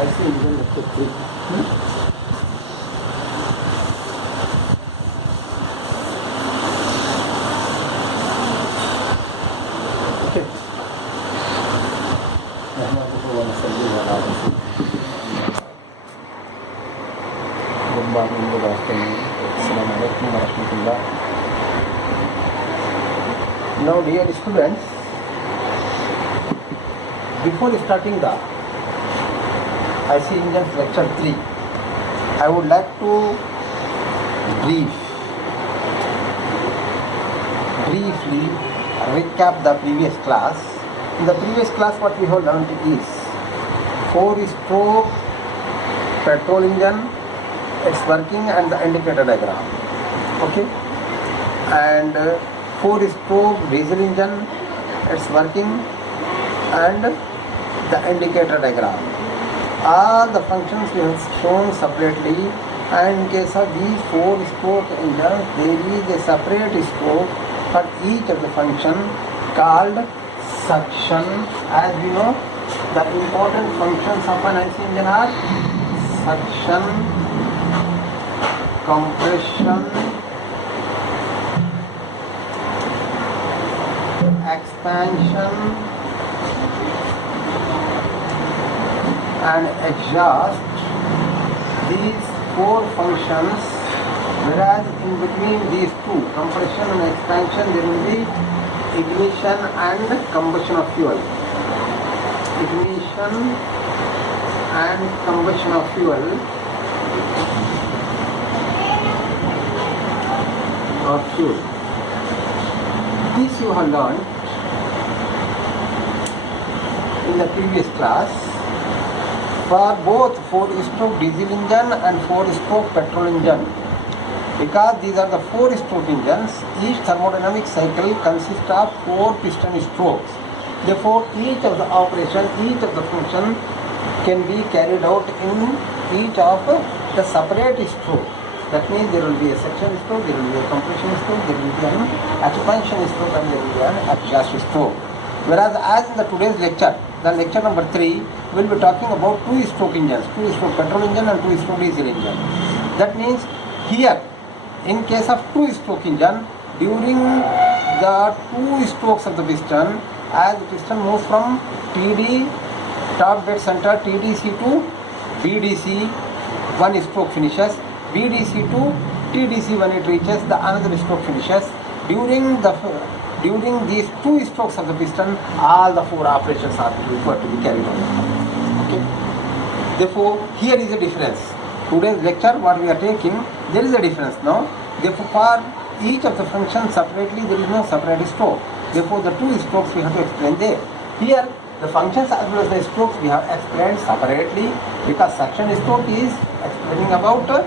IC engine lecture 3. Okay. Good morning, good afternoon. Assalamu alaikum wa rahmatullah. Now, dear students, before starting the IC Engines lecture 3, I would like to briefly recap the previous class. In the previous class, what we have learned is 4-stroke petrol engine, its working and the indicator diagram. Okay, and 4-stroke diesel engine, its working and the indicator diagram. All the functions we have shown separately, and in case of these 4-stroke engines, there is a separate stroke for each of the function called suction. As we know, the important functions of an IC engine are suction, compression, expansion and exhaust. These 4 functions, whereas in between these two, compression and expansion, there will be ignition and combustion of fuel. Ignition and combustion of fuel This you have learned in the previous class for both 4-stroke diesel engine and 4-stroke petrol engine. Because these are the 4-stroke engines, each thermodynamic cycle consists of 4 piston strokes. Therefore, each of the operation, each of the function can be carried out in each of the separate stroke. That means there will be a suction stroke, there will be a compression stroke, there will be an expansion stroke and there will be an exhaust stroke. Whereas as in the today's lecture, the lecture number 3, we will be talking about 2-stroke engines, 2-stroke petrol engine and 2-stroke diesel engine. That means here, in case of 2-stroke engine, during the 2 strokes of the piston, as the piston moves from TD, top dead center, TDC to BDC, 1 stroke finishes, BDC to TDC when it reaches, the another stroke finishes. During these 2 strokes of the piston, all the 4 operations are required to be carried out. Okay. Therefore, here is a difference. Today's lecture, what we are taking, there is a difference now. Therefore, for each of the functions separately, there is no separate stroke. Therefore, the 2 strokes we have to explain there. Here, the functions as well as the strokes we have explained separately, because suction stroke is explaining about the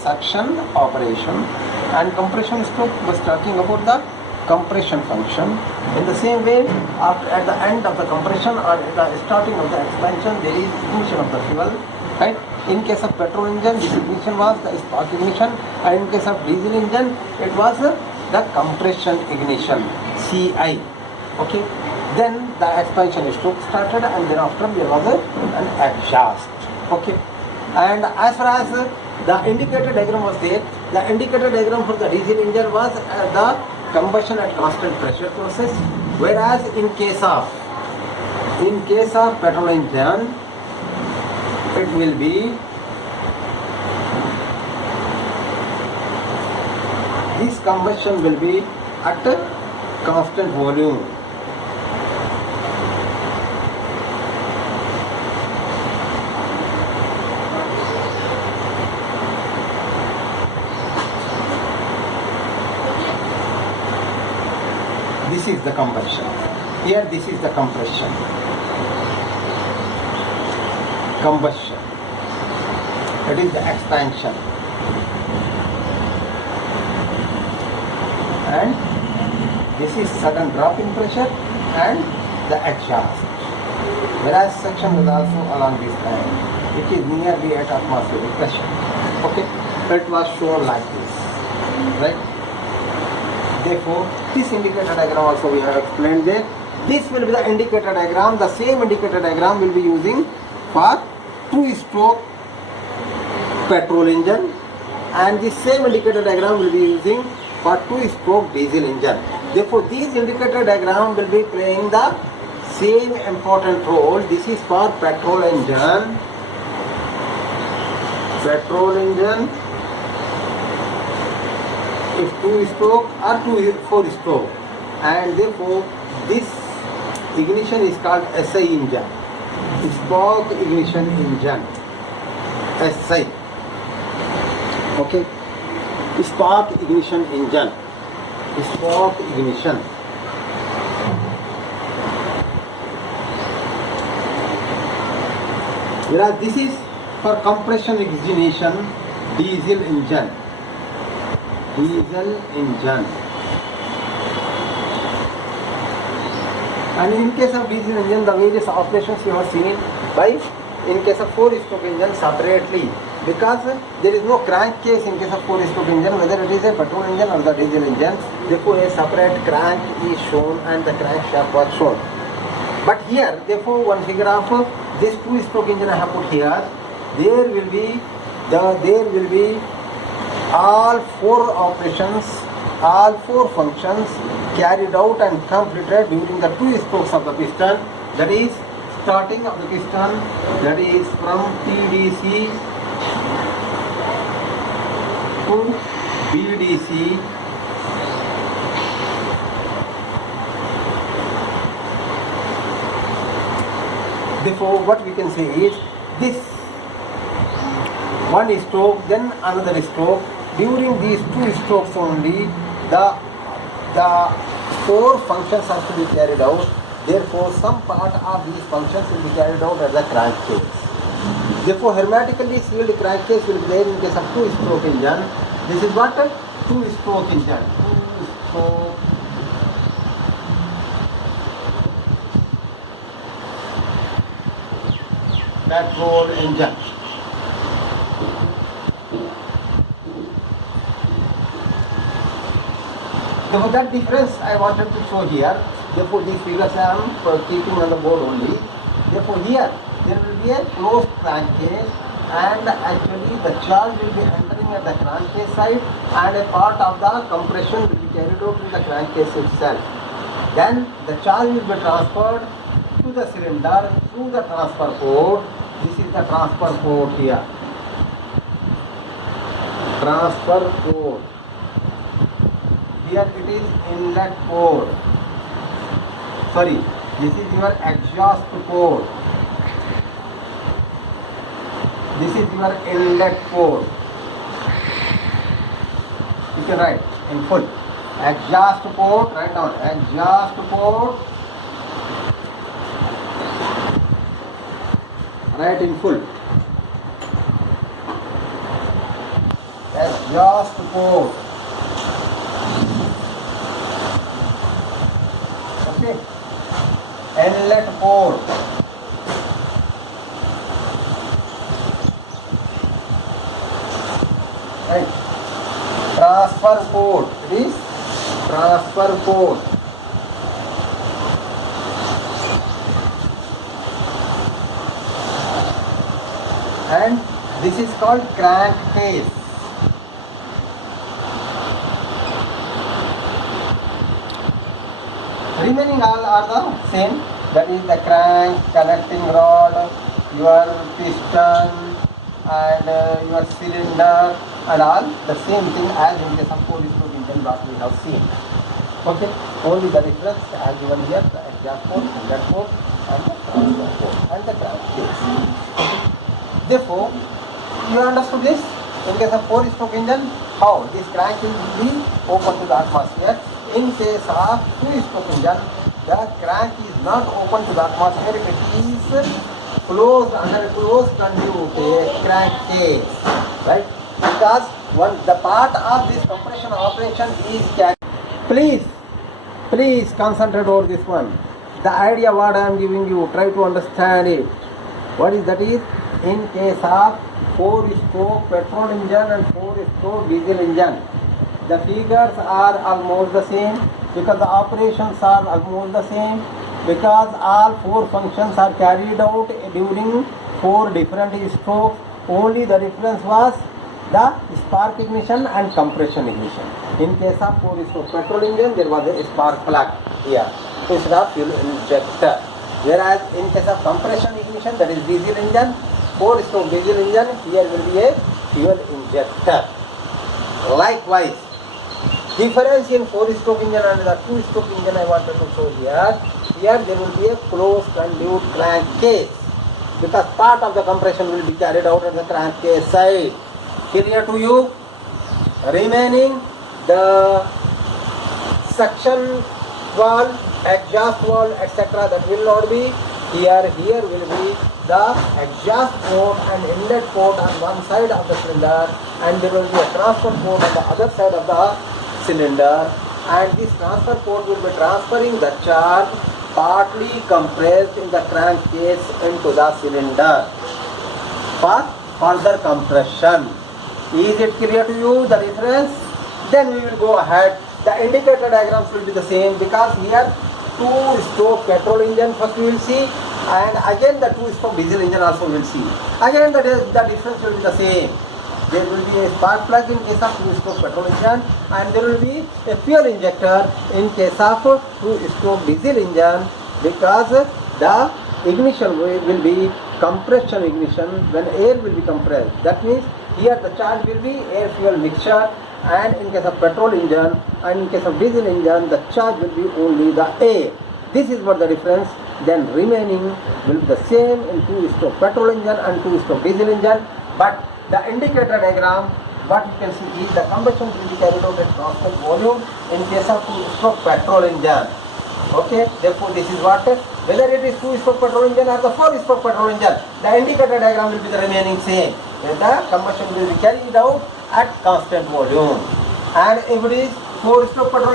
suction operation, and compression stroke was talking about the compression function. In the same way, at the end of the compression or at the starting of the expansion, there is ignition of the fuel, right? In case of petrol engine, this ignition was the spark ignition, and in case of diesel engine, it was the compression ignition, CI. Okay. Then the expansion stroke started, and then after there was an exhaust. Okay. And as far as the indicator diagram was there, the indicator diagram for the diesel engine was the combustion at constant pressure process, whereas in case of petrol engine, it will be this combustion will be at constant volume. This is the combustion. Here this is the compression. Combustion. That is the expansion. And this is sudden drop in pressure and the exhaust. Whereas suction is also along this line, which is nearly at atmospheric pressure. Okay, it was shown like this, right? Therefore, this indicator diagram also we have explained there. This will be the indicator diagram. The same indicator diagram will be using for two-stroke petrol engine, and the same indicator diagram will be using for two-stroke diesel engine. Therefore, these indicator diagram will be playing the same important role. This is for petrol engine. Petrol engine is two-stroke or four-stroke, and therefore this ignition is called SI engine, spark ignition engine, SI. Okay, spark ignition engine, spark ignition. Whereas this is for compression ignition, diesel engine, diesel engine. And in case of diesel engine, the various operations you have seen by in case of four-stroke engine separately, because there is no crankcase in case of four-stroke engine, whether it is a petrol engine or the diesel engine. Therefore, a separate crank is shown and the crankshaft was shown. But here, therefore, one figure of this two-stroke engine I have put here. There will be all four operations, all four functions carried out and completed during the two strokes of the piston. That is starting of the piston, that is from TDC to BDC, therefore what we can say is this one stroke, then another stroke. During these two strokes only, the four functions have to be carried out. Therefore, some part of these functions will be carried out as a crankcase. Therefore, hermetically sealed crankcase will be there in case of two-stroke engine. This is what? Two-stroke engine. Two-stroke petrol engine. Therefore, that difference I wanted to show here. Therefore, these figures I am keeping on the board only. Therefore, here there will be a closed crankcase, and actually the charge will be entering at the crankcase side, and a part of the compression will be carried out in the crankcase itself. Then the charge will be transferred to the cylinder through the transfer port. This is the transfer port here. Transfer port. Here it is inlet port. Sorry, this is your exhaust port. This is your inlet port. You can write in full. Exhaust port, write down exhaust port. Write in full. Exhaust port. Okay. Inlet port. Right. Transfer port. It is transfer port. And this is called crankcase. Remaining all are the same. That is the crank, connecting rod, your piston, and your cylinder, and all the same thing as in case of four-stroke engine that we have seen. Okay, only the difference as given here, the exhaust port, inlet port, and the transfer port, and the crankcase. Okay. Therefore, you understood this? In case of four-stroke engine, how this crank will be open to the atmosphere. In case of two-stroke engine, the crank is not open to the atmosphere. It is closed under a closed conduit, a crankcase, right? Because the part of this compression operation is carried. Please concentrate over this one. The idea what I am giving you, try to understand it. What is that is? In case of four-stroke petrol engine and four-stroke diesel engine, the figures are almost the same, because the operations are almost the same, because all four functions are carried out during 4 different strokes. Only the difference was the spark ignition and compression ignition. In case of 4-stroke petrol engine, there was a spark plug here instead of fuel injector. Whereas in case of compression ignition, that is diesel engine, 4-stroke diesel engine, here will be a fuel injector. Likewise, difference in 4-stroke engine and the 2-stroke engine I wanted to show here. Here there will be a closed conduit crankcase, because part of the compression will be carried out at the crankcase side. Clear to you? Remaining the suction valve, exhaust valve, etc. that will not be here. Here will be the exhaust port and inlet port on one side of the cylinder, and there will be a transfer port on the other side of the cylinder, and this transfer port will be transferring the charge partly compressed in the crankcase into the cylinder for further compression. Is it clear to you the difference? Then we will go ahead. The indicator diagrams will be the same, because here 2-stroke petrol engine first we will see, and again the 2-stroke diesel engine also we will see. Again the difference will be the same. There will be a spark plug in case of 2-stroke petrol engine, and there will be a fuel injector in case of 2-stroke diesel engine, because the ignition will be compression ignition when air will be compressed. That means here the charge will be air fuel mixture, and in case of petrol engine and in case of diesel engine, the charge will be only the air. This is what the difference. Then remaining will be the same in 2-stroke petrol engine and 2-stroke diesel engine, but the indicator diagram, what you can see is the combustion will be carried out at constant volume in case of 2-stroke petrol engine. Okay, therefore this is what, whether it is 2-stroke petrol engine or the 4-stroke petrol engine, the indicator diagram will be the remaining same. The combustion will be carried out at constant volume. And if it is 4-stroke petrol,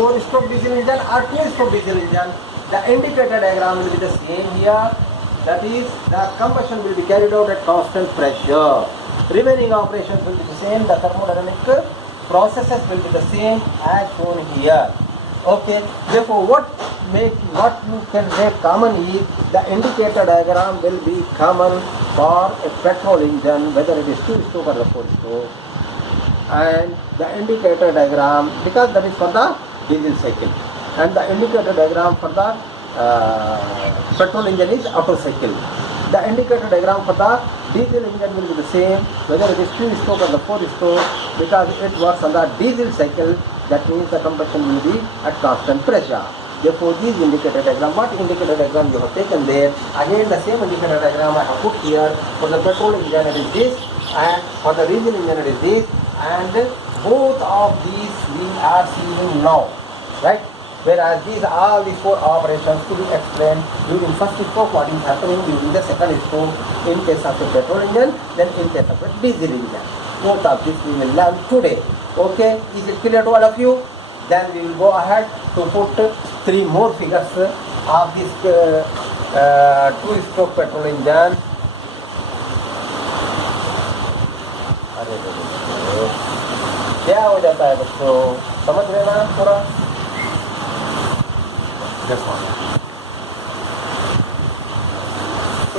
4-stroke diesel engine or 2-stroke diesel engine, the indicator diagram will be the same here. That is, the combustion will be carried out at constant pressure. Remaining operations will be the same. The thermodynamic processes will be the same as shown here. Okay. Therefore, what you can say common is the indicator diagram will be common for a petrol engine, whether it is 2-stroke or the 4-stroke, and the indicator diagram, because that is for the diesel cycle, and the indicator diagram for the petrol engine is Otto cycle. The indicator diagram for the diesel engine will be the same, whether it is 2-stroke or the 4-stroke, because it works on the diesel cycle. That means the combustion will be at constant pressure. Therefore, these indicator diagram, what indicator diagram you have taken there, again the same indicator diagram I have put here. For the petrol engine it is this, and for the diesel engine it is this, and both of these we are seeing now, right? Whereas all these 4 operations to be explained during first stroke, what is happening during the second stroke in case of a petrol engine, then in case of a diesel engine. Both of these we will learn today. Okay, is it clear to all of you? Then we will go ahead to put 3 more figures of this 2-stroke petrol engine. क्या हो जाता है बच्चों, समझ रहे ना पूरा?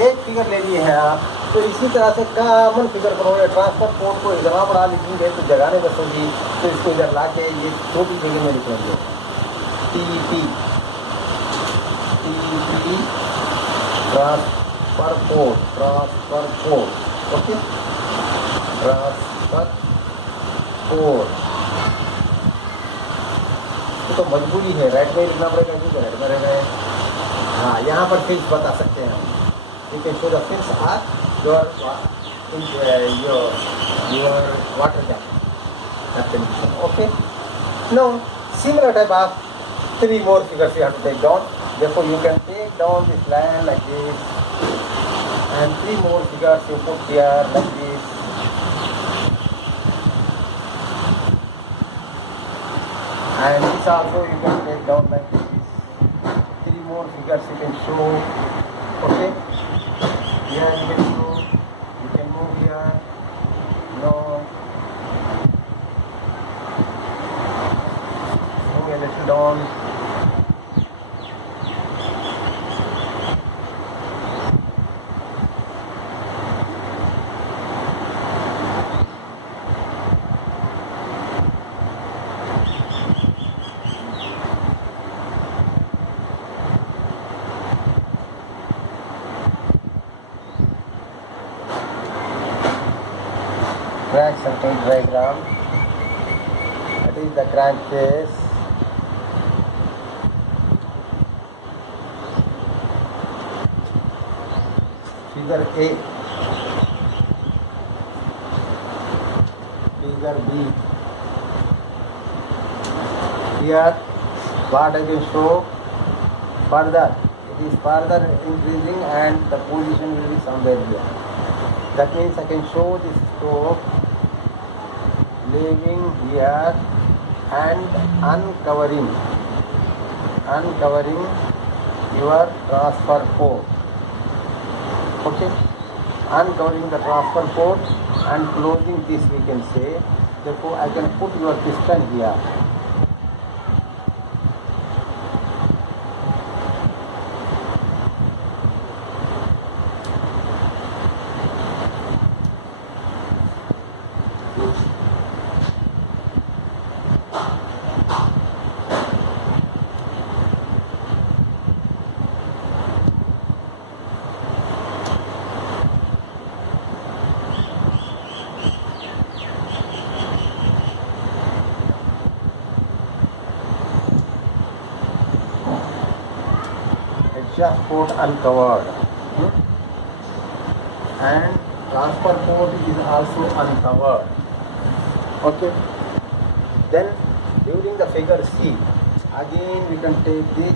एक फिगर ले लिए हैं आप, तो इसी तरह से कॉमन फिगर करोगे। ट्रांसफर कोड को इतना बड़ा लिखेंगे तो जगह नहीं बचेगी, तो इसको इधर ला के ये छोटी जगह में लिखेंगे T transfer code. Okay, transfer code तो मजबूरी है, राइट में लिखना पड़ेगा क्योंकि राइट में रह रहे हैं। हाँ, यहाँ पर फिल्स बता सकते हैं हम। You can show the fins are your water jacket. Okay. Now, similar type of 3 more figures you have to take down. Therefore, you can take down this line like this, and 3 more figures you put here like this. And this also you can take down like this. 3 more figures you can show. Okay. Here you can show. You can move here. No. Move a little down. crank circle diagram. That is the crankcase. Figure A. Figure B. Here, what I can show further. It is further increasing and the position will be somewhere here. That means I can show this stroke leaving here and uncovering your transfer port. Okay, uncovering the transfer port and closing this, we can say. Therefore, I can put your piston here. Exhaust port uncovered, and transfer port is also uncovered. Okay, then during the figure C, again we can take this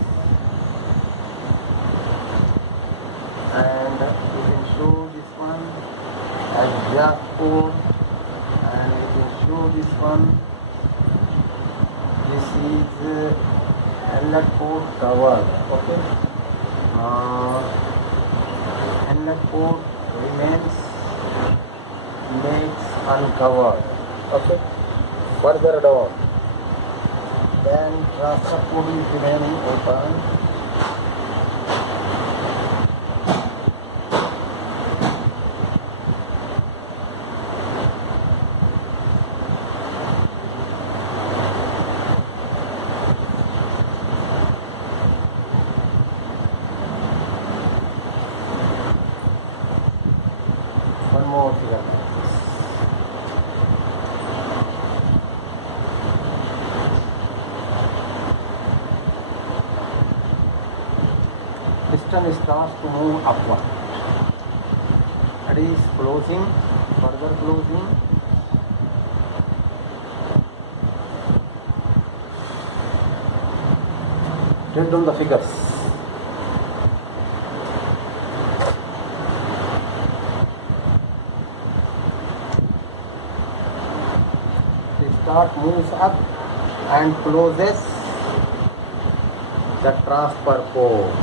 and we can show this one as exhaust port, and we can show this one. This is inlet port covered. Okay. Inlet port makes uncovered. Okay, further down, then transfer port is remaining open. One more figure like this. Piston starts to move upward. That is closing, further closing. Write down the figures. Start moves up and closes the transfer port.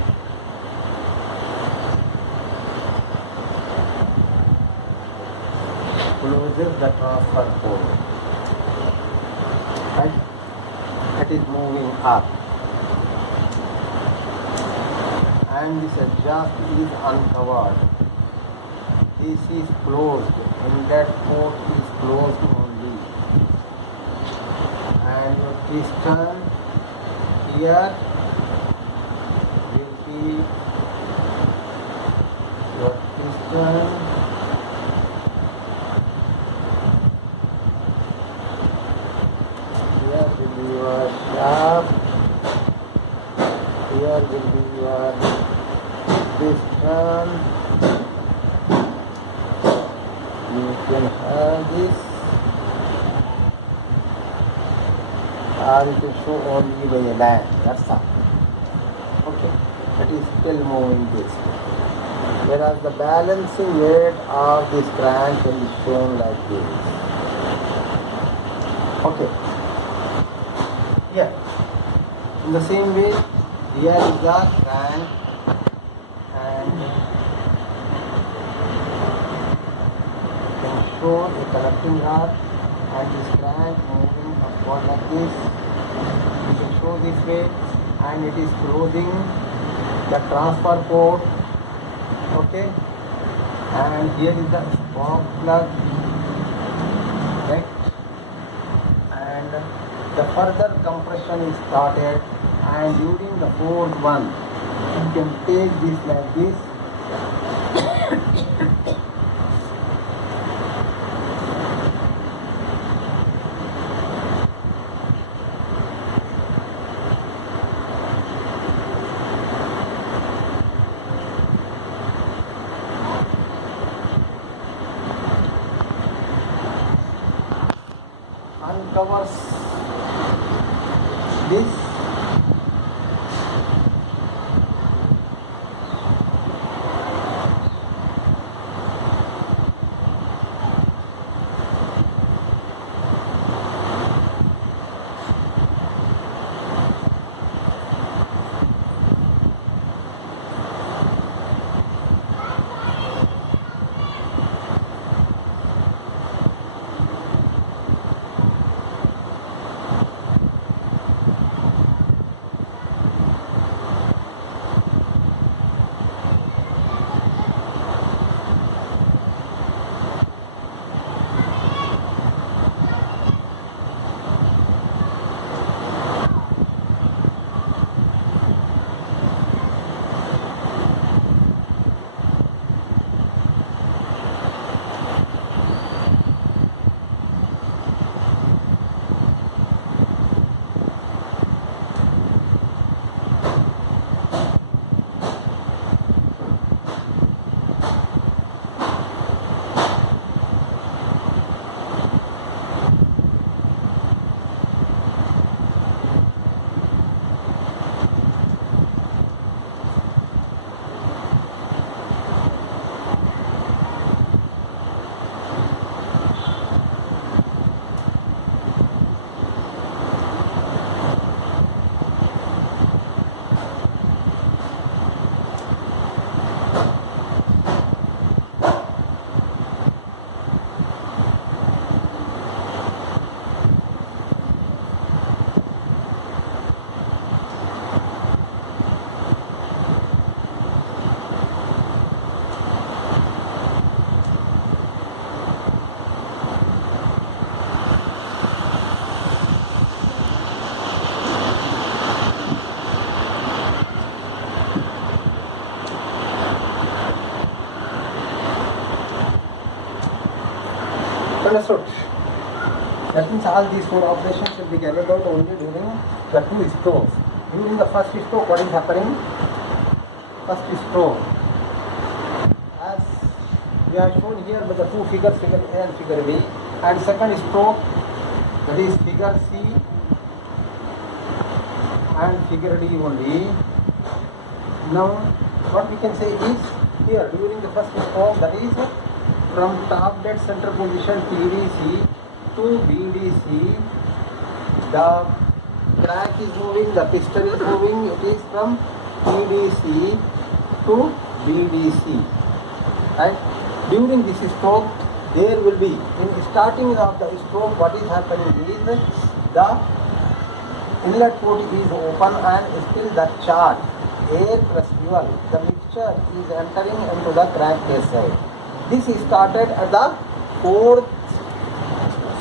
Closes the transfer port. Right? That is moving up. And this exhaust is uncovered. This is closed. In that port is closed only. And your piston here will be your piston here will be your shaft, here will be your piston. You can have this, or you can show only by a line. That's all. Okay, that is still moving this way. Whereas the balancing weight of this crank can be shown like this. Okay. Yeah. In the same way, here is the crank, and you can show a connecting rod and this crank moving upward like this. You can show this way, and it is closing the transfer port. Okay, and here is the spark plug, right? And the further compression is started, and during the fourth one you can take this like this. covers this. Understood? That means all these four operations should be carried out only during the two strokes. During the first stroke, what is happening? First stroke, as we have shown here with the two figures, figure A and figure B, and second stroke, that is figure C and figure D only. Now, what we can say is here during the first stroke, that is from top dead center position TDC to BDC, the crank is moving, the piston is moving. It is from TDC to BDC. And during this stroke, there will be, in starting of the stroke, what is happening is the inlet port is open and still the charge, air plus fuel, the mixture is entering into the crankcase side. This is started at the fourth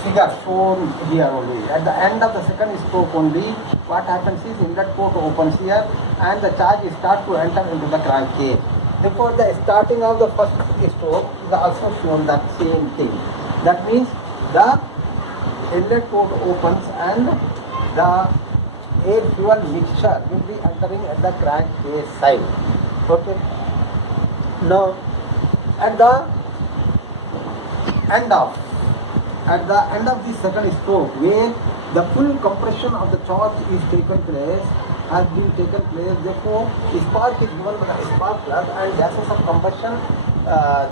figure shown here only. At the end of the second stroke only, what happens is inlet port opens here and the charge start to enter into the crankcase. Therefore, the starting of the first stroke is also shown that same thing. That means the inlet port opens and the air fuel mixture will be entering at the crankcase side. Okay. Now, at the end of the second stroke, where the full compression of the charge is taken place, has been taken place, therefore spark is given by the spark plug and gases of combustion,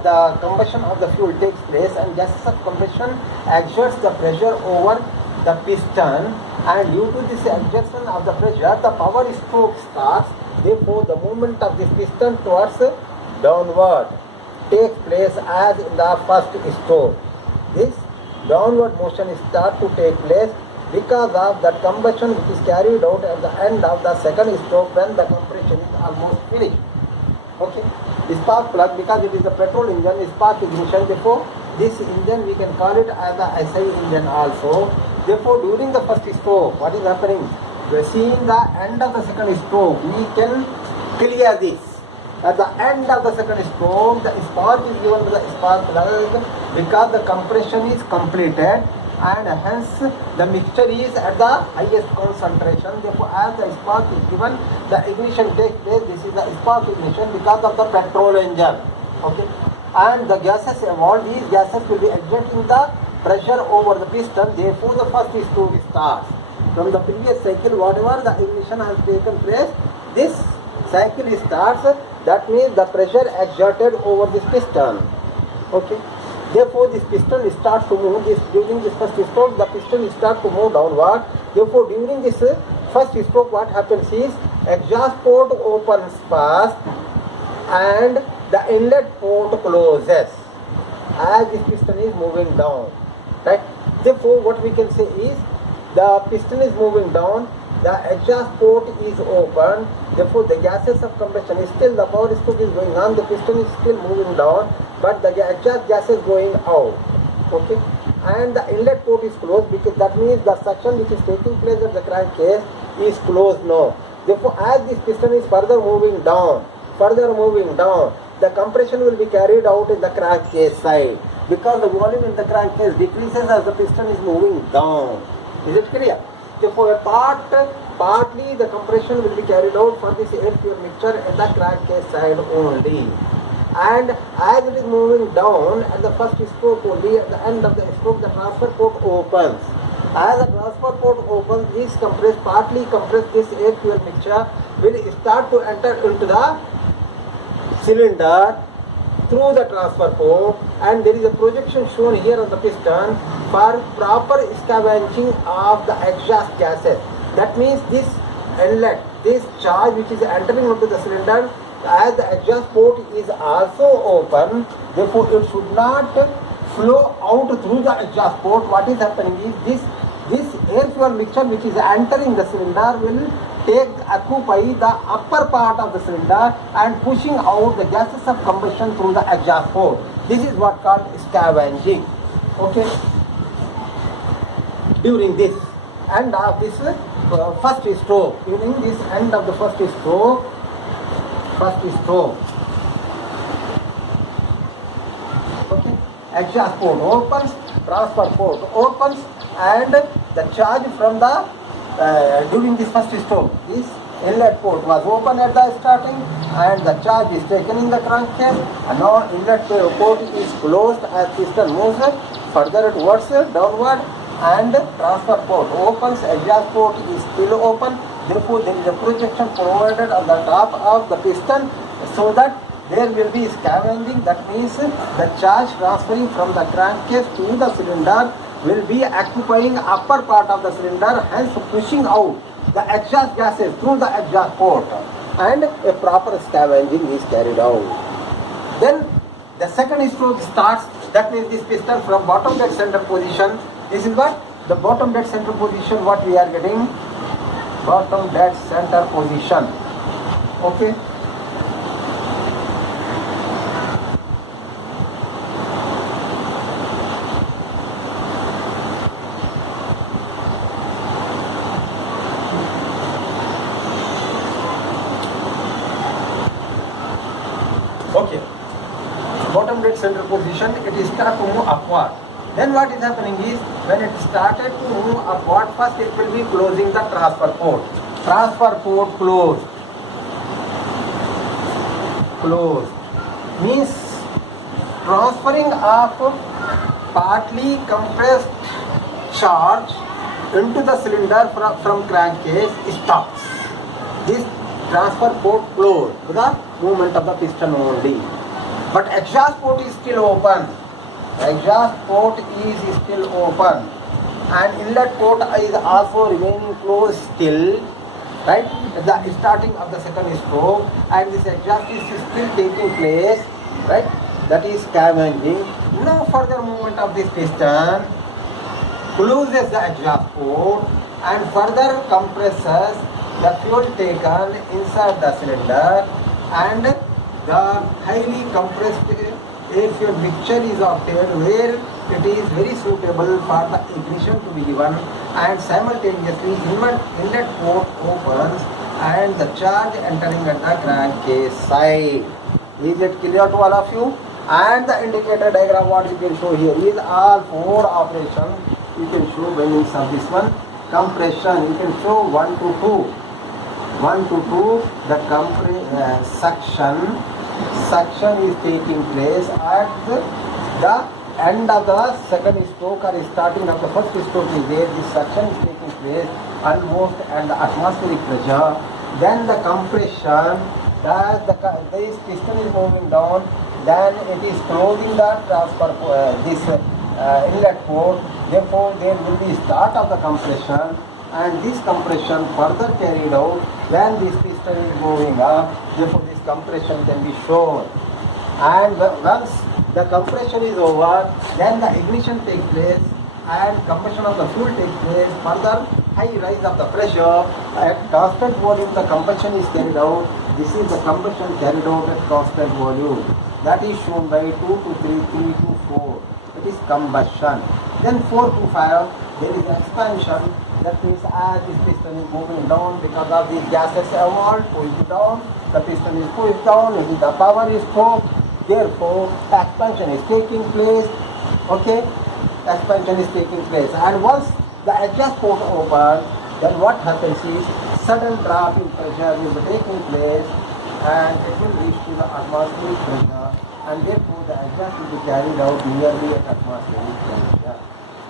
the combustion of the fuel takes place and gases of combustion exerts the pressure over the piston, and due to this exertion of the pressure, the power stroke starts. Therefore, the movement of this piston towards downward takes place as in the first stroke. This downward motion starts to take place because of that combustion which is carried out at the end of the second stroke when the compression is almost finished. Okay. The spark plug, because it is a petrol engine, is spark ignition. Therefore, this engine we can call it as the SI engine also. Therefore, during the first stroke, what is happening? We are seeing the end of the second stroke. We can clear this. At the end of the second stroke, the spark is given to the spark plug because the compression is completed and hence the mixture is at the highest concentration. Therefore, as the spark is given, the ignition takes place. This is the spark ignition because of the petrol engine. Okay, and the gases evolved. These gases will be exerting the pressure over the piston, therefore the first stroke starts. From the previous cycle, whatever the ignition has taken place, this cycle starts. That means the pressure exerted over this piston. Okay. Therefore, this piston starts to move. During this first stroke, the piston starts to move downward. Therefore, during this first stroke, what happens is exhaust port opens first and the inlet port closes as this piston is moving down. Right. Therefore, what we can say is the piston is moving down, the exhaust port is open, therefore the gases of combustion is still, the power stroke is going on, the piston is still moving down, but the exhaust gas is going out. Okay, and the inlet port is closed, because that means the suction which is taking place at the crankcase is closed now. Therefore, as this piston is further moving down, the compression will be carried out in the crankcase side, because the volume in the crankcase decreases as the piston is moving down. Is it clear? Therefore, partly the compression will be carried out for this air fuel mixture at the crankcase side only. And as it is moving down at the first stroke only, at the end of the stroke, the transfer port opens. As the transfer port opens, partly compressed this air fuel mixture will start to enter into the cylinder through the transfer port, and there is a projection shown here on the piston for proper scavenging of the exhaust gases. That means this inlet, this charge which is entering into the cylinder, as the exhaust port is also open, therefore it should not flow out through the exhaust port. What is happening is this air fuel mixture which is entering the cylinder will occupy the upper part of the cylinder and pushing out the gases of combustion through the exhaust port. This is what called scavenging. Okay. During this end of this first stroke, during this end of the first stroke, okay, exhaust port opens, transfer port opens, and the charge from the during this first stroke, this inlet port was open at the starting and the charge is taken in the crankcase, and now inlet port is closed as piston moves furtherwards downward, and transfer port opens, exhaust port is still open. Therefore, there is a projection provided on the top of the piston so that there will be scavenging. That means the charge transferring from the crankcase to the cylinder will be occupying upper part of the cylinder, hence pushing out the exhaust gases through the exhaust port, and a proper scavenging is carried out. Then the second stroke starts. That means this piston from bottom dead center position. This is what the bottom dead center position. What we are getting, bottom dead center position. Okay. Okay, bottom dead center position, it is start to move upward. Then what is happening is, when it started to move upward, first it will be closing the transfer port. Transfer port closed. Closed means transferring of partly compressed charge into the cylinder from crankcase stops. This transfer port closed with the movement of the piston only. But exhaust port is still open. Exhaust port is still open. And inlet port is also remaining closed still. Right? At the starting of the second stroke, and this exhaust is still taking place. Right? That is scavenging. No further movement of this piston closes the exhaust port and further compresses the fuel taken inside the cylinder, and the highly compressed air fuel mixture is obtained where it is very suitable for the ignition to be given, and simultaneously inlet port opens and the charge entering at the crankcase side. Is it clear to all of you? And the indicator diagram what you can show here is all four operations. You can show values of this one. Compression, you can show 1 to 2. 1 to 2, the suction is taking place at the end of the second stroke or starting of the first stroke is there, this suction is taking place almost at the atmospheric pressure. Then the compression, as this piston is moving down, then it is closing the transfer this inlet port. Therefore, there will be start of the compression, and this compression further carried out when this piston is moving up. Therefore, this compression can be shown. And once the compression is over, then the ignition takes place and combustion of the fuel takes place. Further high rise of the pressure at constant volume, the combustion is carried out. This is the combustion carried out at constant volume. That is shown by 2 to 3, 3 to 4. It is combustion. Then 4 to 5, there is expansion. That means as this piston is moving down, because of these gases have pushed down, the piston is pushed down, it is the power is stroke. Therefore, expansion is taking place. Okay, expansion is taking place. And once the exhaust port opens, then what happens is sudden drop in pressure will be taking place, and it will reach to the atmospheric pressure, and therefore the exhaust will be carried out nearly at atmospheric pressure.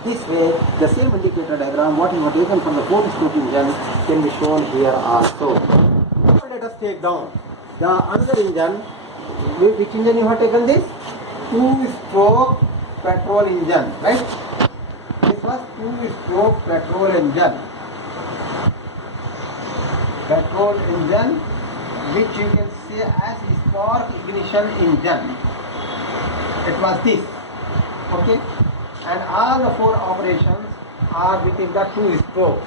This way, the same indicator diagram, what you have taken from the 4-stroke engine, can be shown here also. Now let us take down the another engine. Which engine you have taken this? 2-stroke petrol engine, right? This was 2-stroke petrol engine. Petrol engine, which you can say as spark ignition engine. It was this. Okay? And all the 4 operations are within the 2-stroke.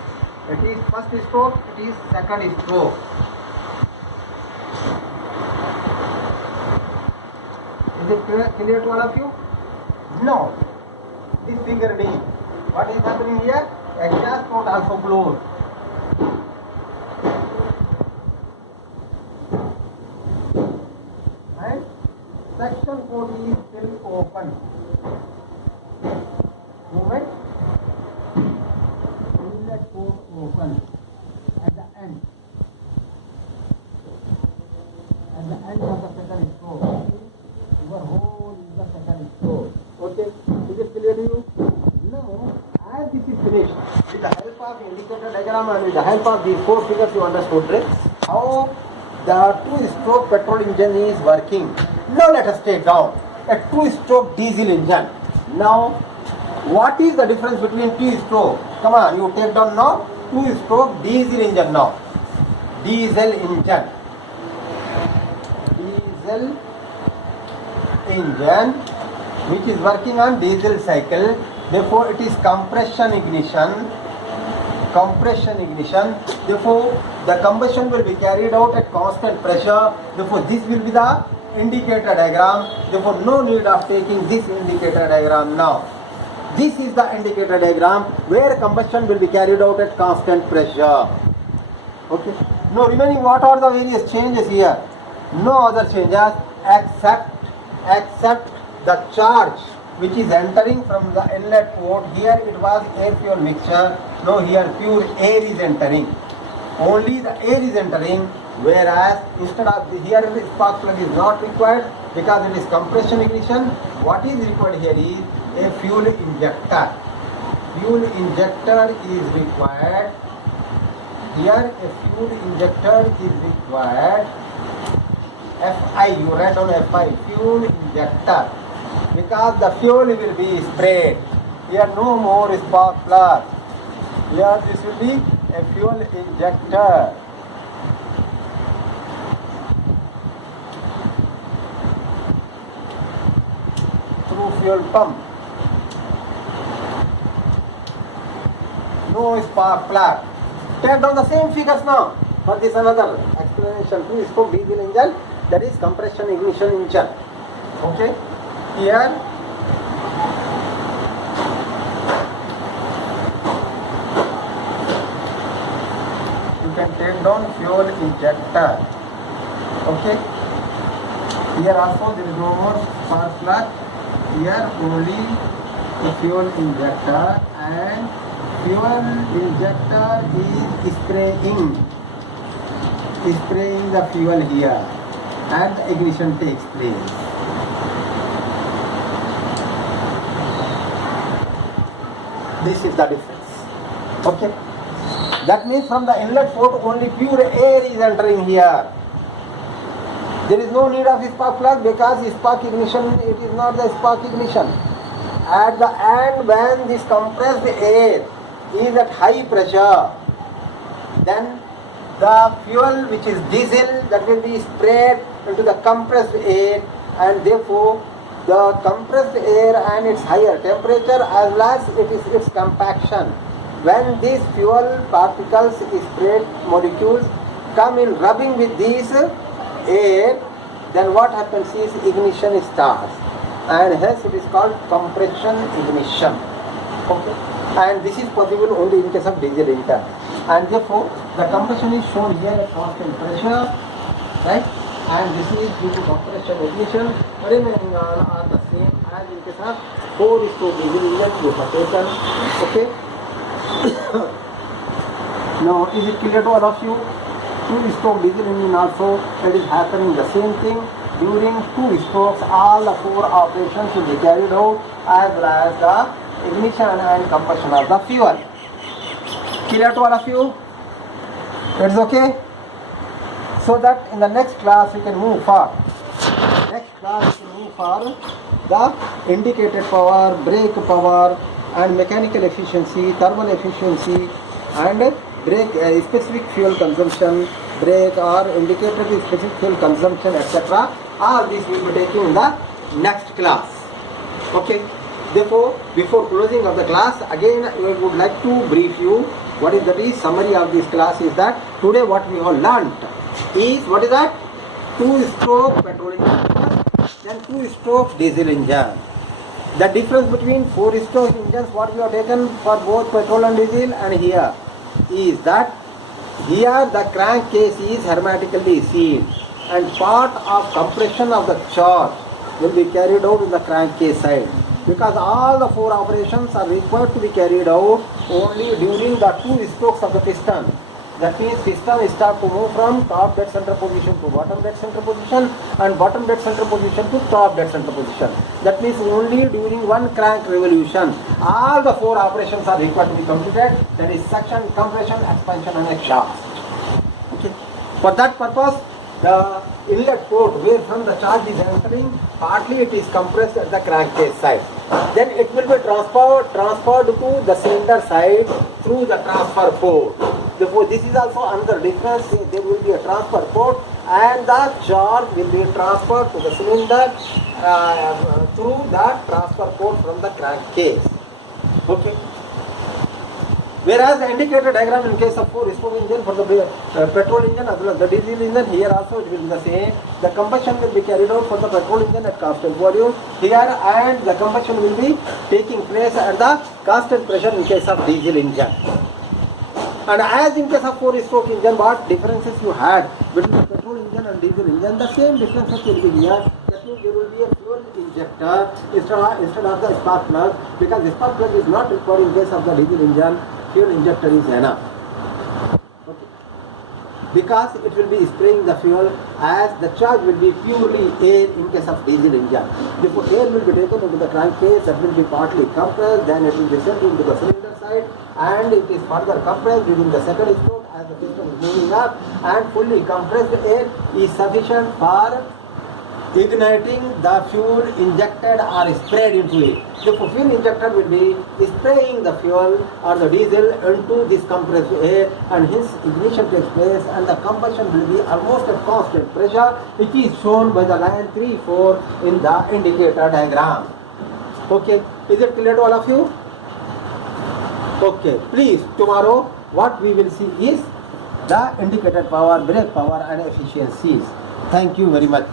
It is first stroke, it is second stroke. Is it clear to all of you? No. This figure D. What is happening here? Exhaust port also closed. And suction port is still open. Movement. Inlet port open. At the end. At the end of the second stroke. Your whole is the second stroke. Okay, is it clear to you? Now, as this is finished, with the help of indicator diagram and with the help of these 4 figures, you understood, right? How the 2-stroke petrol engine is working. Now let us take down a 2-stroke diesel engine. Now, what is the difference between 2-stroke? Come on, you take down now 2-stroke diesel engine now. Diesel engine. Diesel engine which is working on diesel cycle, therefore it is compression ignition, therefore the combustion will be carried out at constant pressure, therefore this will be the indicator diagram, therefore no need of taking this indicator diagram now. This is the indicator diagram where combustion will be carried out at constant pressure. Okay, now remaining, what are the various changes here? No other changes except the charge which is entering from the inlet port. Here it was air fuel mixture, now here pure air is entering. Only the air is entering, whereas instead of here the spark plug is not required because it is compression ignition. What is required here is a fuel injector. Fuel injector is required. Here a fuel injector is required. FI, you write down FI, fuel injector, because the fuel will be sprayed. Here no more spark plug. Here this will be a fuel injector. Through fuel pump. No spark plug. Take down the same figures now. For this another explanation. 2-stroke diesel engine, that is compression ignition engine. Okay, here you can take down fuel injector. Okay, here also there is no more spark plug. Here only the fuel injector, and fuel injector is spraying the fuel here, and the ignition takes place. This is the difference. Okay. That means from the inlet port only pure air is entering here. There is no need of spark plug because spark ignition, it is not the spark ignition. At the end, when this compressed air is at high pressure, then the fuel which is diesel, that will be sprayed into the compressed air, and therefore the compressed air and its higher temperature as well as its compaction. When these fuel particles, sprayed molecules, come in rubbing with this air, then what happens is ignition starts, and hence it is called compression ignition. Okay. And this is possible only in case of diesel engine, and therefore the compression is shown here at constant pressure, right? And this is due to compression ignition. Remaining all are the same as in case of 4-stroke diesel engine you have taken. Okay. Now, is it clear to all of you? 2-stroke diesel engine also, it is happening the same thing. During 2 strokes, all the 4 operations will be carried out as well as the ignition and combustion of the fuel. Clear to all of you? It's okay? So that in the next class we can move for. Next class we can move for the indicated power, brake power, and mechanical efficiency, thermal efficiency, and brake specific fuel consumption, brake or indicated specific fuel consumption, etc. All these we will be taking in the next class. Okay. Therefore, before closing of the class, again I would like to brief you what is the summary of this class is that today what we have learnt is, what is that? 2-stroke petrol engine, then 2-stroke diesel engine. The difference between 4-stroke engines what we have taken for both petrol and diesel and here is that here the crankcase is hermetically sealed and part of compression of the charge will be carried out in the crankcase side, because all the 4 operations are required to be carried out only during the 2 strokes of the piston. That means piston start to move from top dead center position to bottom dead center position and bottom dead center position to top dead center position. That means only during one crank revolution all the 4 operations are required to be completed, that is suction, compression, expansion and exhaust. Okay. For that purpose, the inlet port where from the charge is entering, partly it is compressed at the crankcase side. Then it will be transferred to the cylinder side through the transfer port. Therefore, this is also another difference. There will be a transfer port and the charge will be transferred to the cylinder through the transfer port from the crankcase. Okay. Whereas the indicator diagram in case of 4-stroke engine for the petrol engine as well as the diesel engine, here also it will be the same. The combustion will be carried out for the petrol engine at constant volume here, and the combustion will be taking place at the constant pressure in case of diesel engine. And as in case of 4-stroke engine, what differences you had between petrol engine and diesel engine, the same differences will be here. That means there will be a fuel injector instead of the spark plug, because the spark plug is not required in case of the diesel engine. Fuel injector is enough. Okay. Because it will be spraying the fuel, as the charge will be purely air in case of diesel engine. Therefore, air will be taken into the crankcase, that will be partly compressed, then it will be sent into the cylinder side, and it is further compressed during the second stroke as the piston is moving up, and fully compressed air is sufficient for igniting the fuel injected or sprayed into it. The fuel injector will be spraying the fuel or the diesel into this compressed air, and hence ignition takes place and the combustion will be almost at constant pressure, which is shown by the line 3-4 in the indicator diagram. Okay, is it clear to all of you? Okay, please, tomorrow what we will see is the indicated power, brake power and efficiencies. Thank you very much.